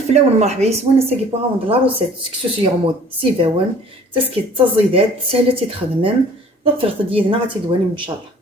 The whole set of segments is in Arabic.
فلاون مرحبا يسوانا ساكي بوغا د لا روسيت سكسو سيغمود سيفاون تسكي تزيدات سهله تخدمم ضفرت ديالنا غتدواني ان شاء الله.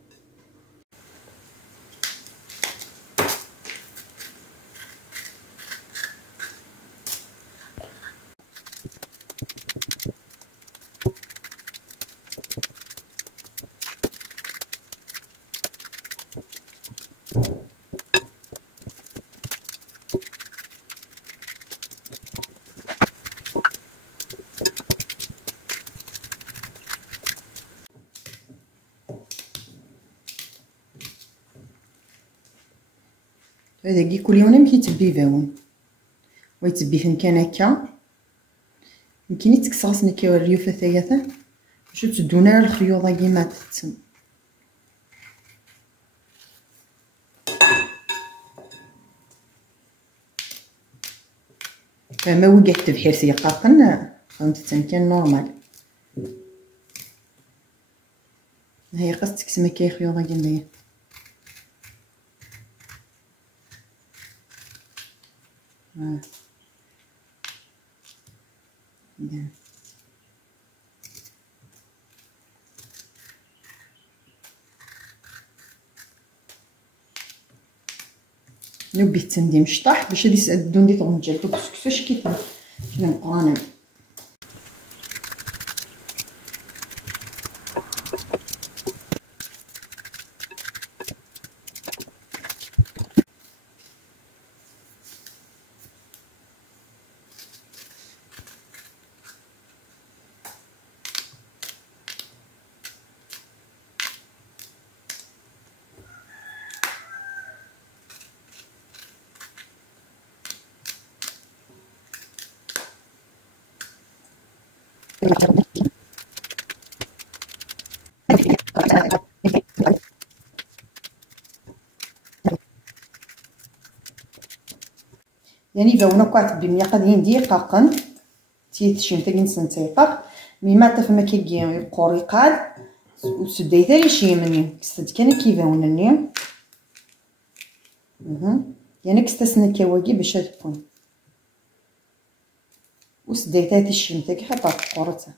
هذا كي كل يوم كيتبي فاون ويتبي فين كان هكا يمكن يتكسرسني كيوريو فتياته باش تدونا الخيوط كيما تتسن ما وقعت بحير سيقاقن فهمت كان نورمال. هي قصتك سما كي خيوط كيما نبي تندي مشطح باش هادي يسدون لي طونجال دوك السكسوش كيف نقرانا. يعني فاونا كاع بمية قادين دقيقة تيتشين تاكين سنتيقة مي ما تفما كي قوريقاد وسديتها لي شي مني كستد كان كيفاونني يعني كستسنا كواكي باش تكون وسديتها تيشين تاكي حتى قورتها.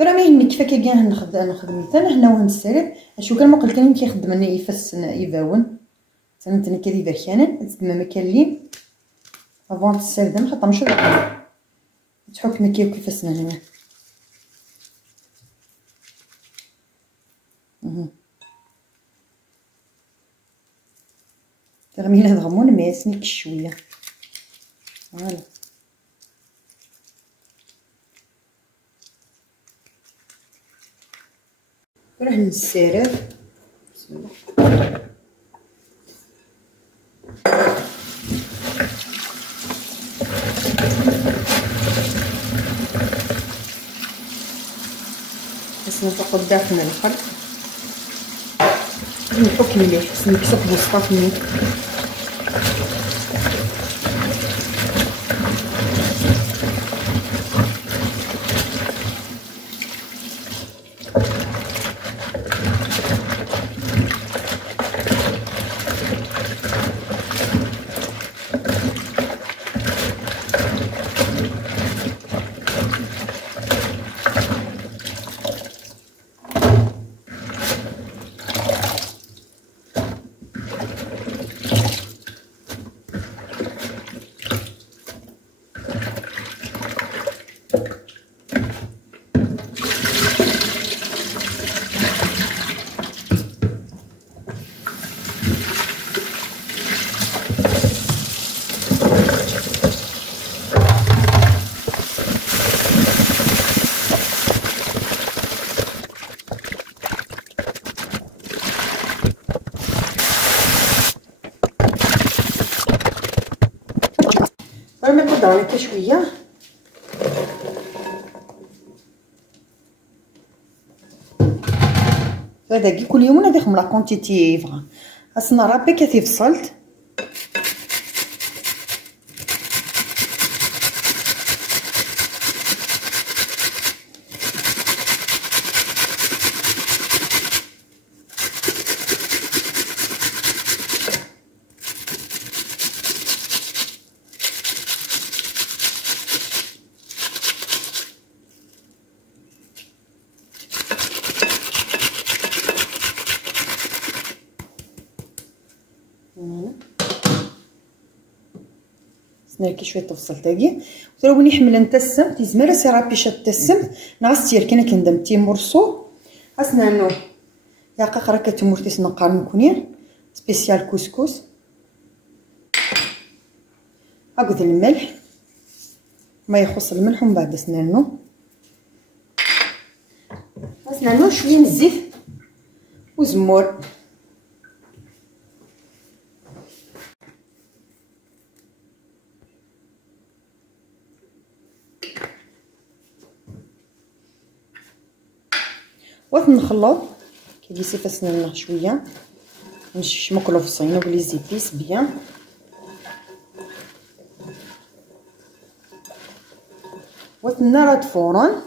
راه ما ينكفى كي كاع نخدم حتى هنا ونسرب اشو كان ما قلت لكم كيخدم لنا يفس يفاون تنتني كدي بركانن تما ما كان لي افون تسردم حتى مشو تحكم كيفاش هنا ترمي له الغمون ما يسنيك شويه فوالا. راح نسرب بسم الله. بس نتاخد داخل الخلط نحك مليح باش نكسب بوسطاتني. راه نقدر هكا شويه هذا كل يوم ندير لا كونتيتي يفغا اصلا رابي كتي فصلت نركي شويه تفصل تاكي وتراوني حمل نتا السمت يزمر سيرابي شات السمت ناس تير كنا كندم تي مرسو اسنا نو يا ققرا كتمورتيس نقارن كوني سبيسيال كوسكوس اخذ الملح ما يخص الملح ومن بعد اسنانو شويه الزيت وزمور نخلط كي يجي فاسناننا شويه نشمكلو في الصينه بلي زيبيس بيان وتنرد فورن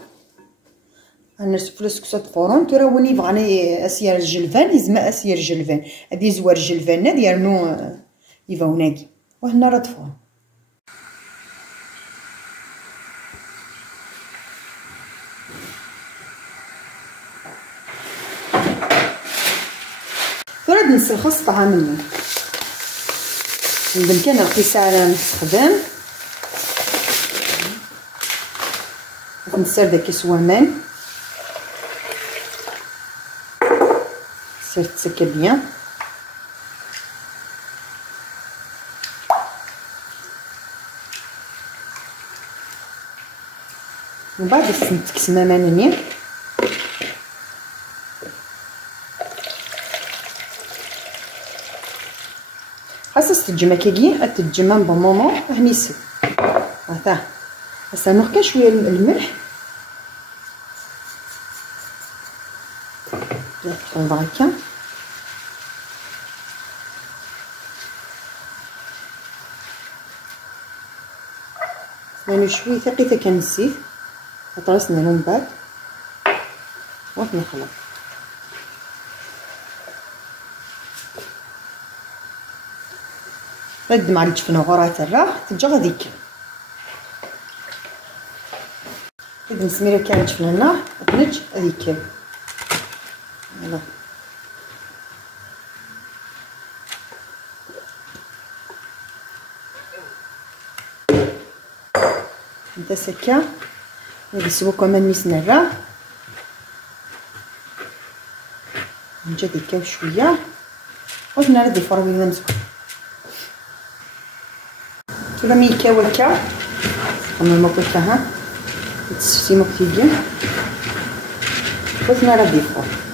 نرسفلو سكسات فورن تراوني بغاني اسير الجلفان يزما اسير الجلفان هادي زوار الجلفان ديالنو يفاوناكي وهنا رد فورن وراد نسلخص طعامنا بالامكان رقيسه على نستخدم نسير داك كيسوامان سير تسكر بيان ومن بعد نتكسم مانني خاصة تتجمع كيجي تتجمع بمومون هني سي هذا هسا نركا شويه الملح نحطو هكا شويه ثقيله كنسيت طرسنا من بعد ونخلط رد مع الجفنه وغرات الراح تجي غاديك إذا نسميرو كاع الجفنه تنج هذيك يلا نتا سكا نقسمو كمان نسنرا نجي ديكا شويه وشنا ندي فروي نمسكو كيما ميكا وكا اما موكا ها تسفتي موكتيجي وشنا ندي فروي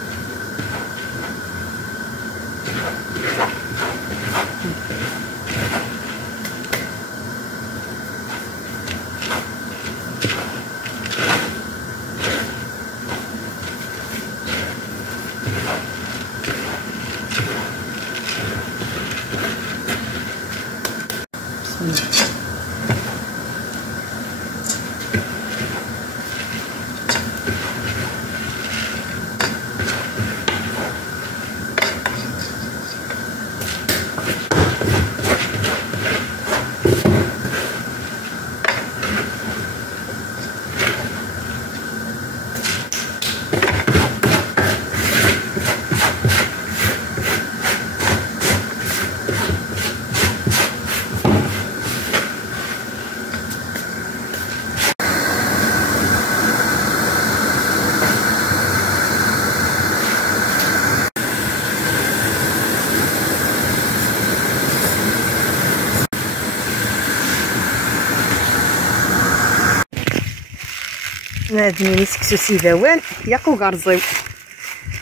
هادني سكسو سيداوان ياقو غارزيو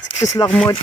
سكسو سلاغمود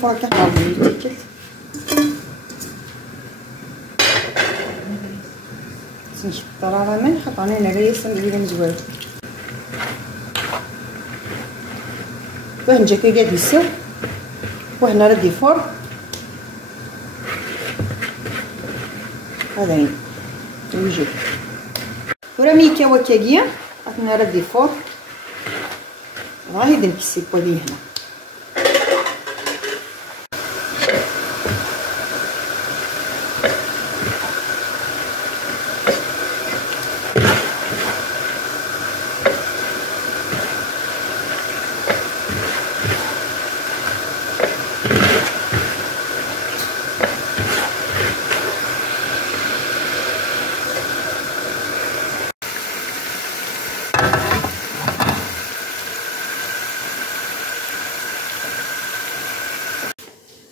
ديفور هكا نعاود نتكل نشد الطراره من خاطر انا هنايا صندوق مزوال واه نجا كي قاعد يساو وهنا راه ديفور هذا يوجد وراه ميكا وكاكيا هنا راه ديفور راهي نكسي بولي هنا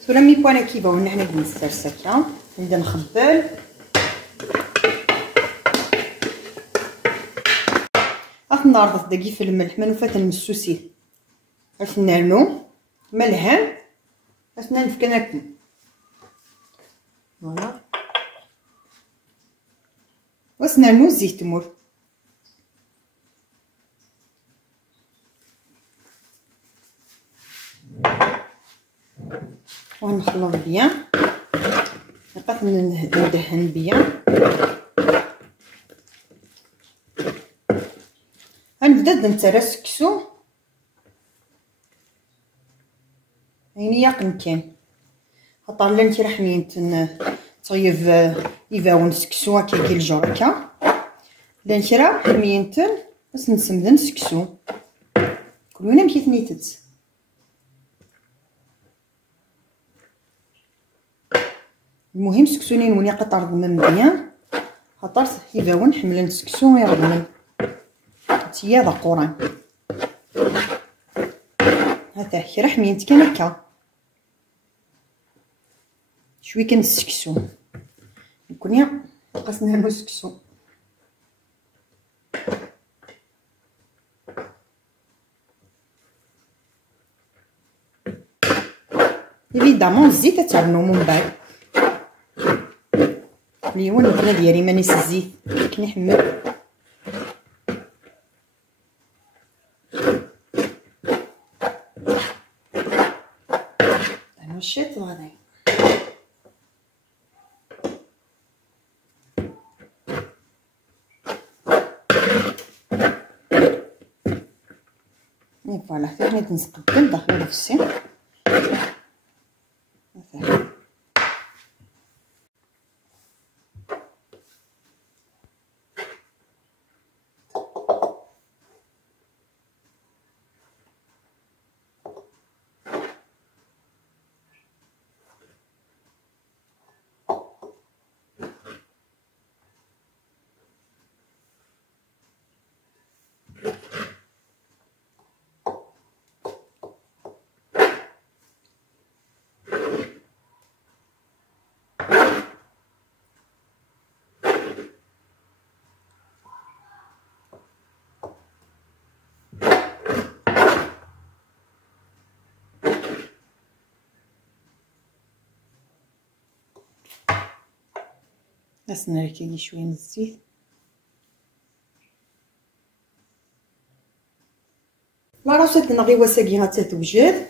وراه مي بوانا كيباو هنا حنا كنسترس هكا نبدا نخبل راح نربط دقي في الملح منوفات نمسوسيه باش نعلو ملحان باش ننفك ناكل فوالا واش نعلو الزيت تمر ونخلط بيان نبقى ندهن بيان غنبدا نترى السكسو يعني يقن كان خاطر لا نتي راه حنين طيب يفاون سكسو هكا كي الجو هكا لا نتي راه حمينت باش نسمدن سكسو كلنا مشيت ثنيتت المهم سكسوني نولي قطع ضمن بيان خاطر يفاون حملن سكسو يرضمن تيا هذا قران هذا كي حمينت كان هكا شوي كنسكسو نكونيا بقاس نعملو سكسو ايفيدامون الزيت تعملو من بعد لي هو نبدا ديالي مانيس الزيت كنحمل انا مشيت هذا فوالا فين نسقبل داخل في السين مثلا بس نركي شويه من الزيت لا راسات نغي وساقي غاتا توجد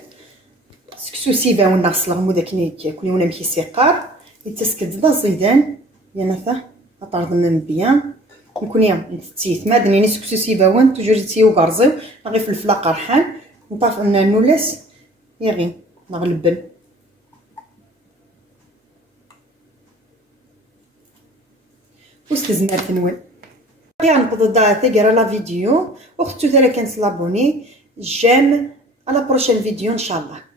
سكسو سيبا ونا غسلهم وداك كياكل ونا مكي سيقار يتسكت دا زيدان يانثا اطرد من بيان نكون يا تيت ما دنيني سكسو سيبا وان توجور تيو غارزيو نغي فلفله قرحان نطاف ان نولاس يغي نغلبن وستزمر تنول غنقض تاقرا لا فيديو اختو تالا كانت لابوني جيم على بروشين فيديو ان شاء الله.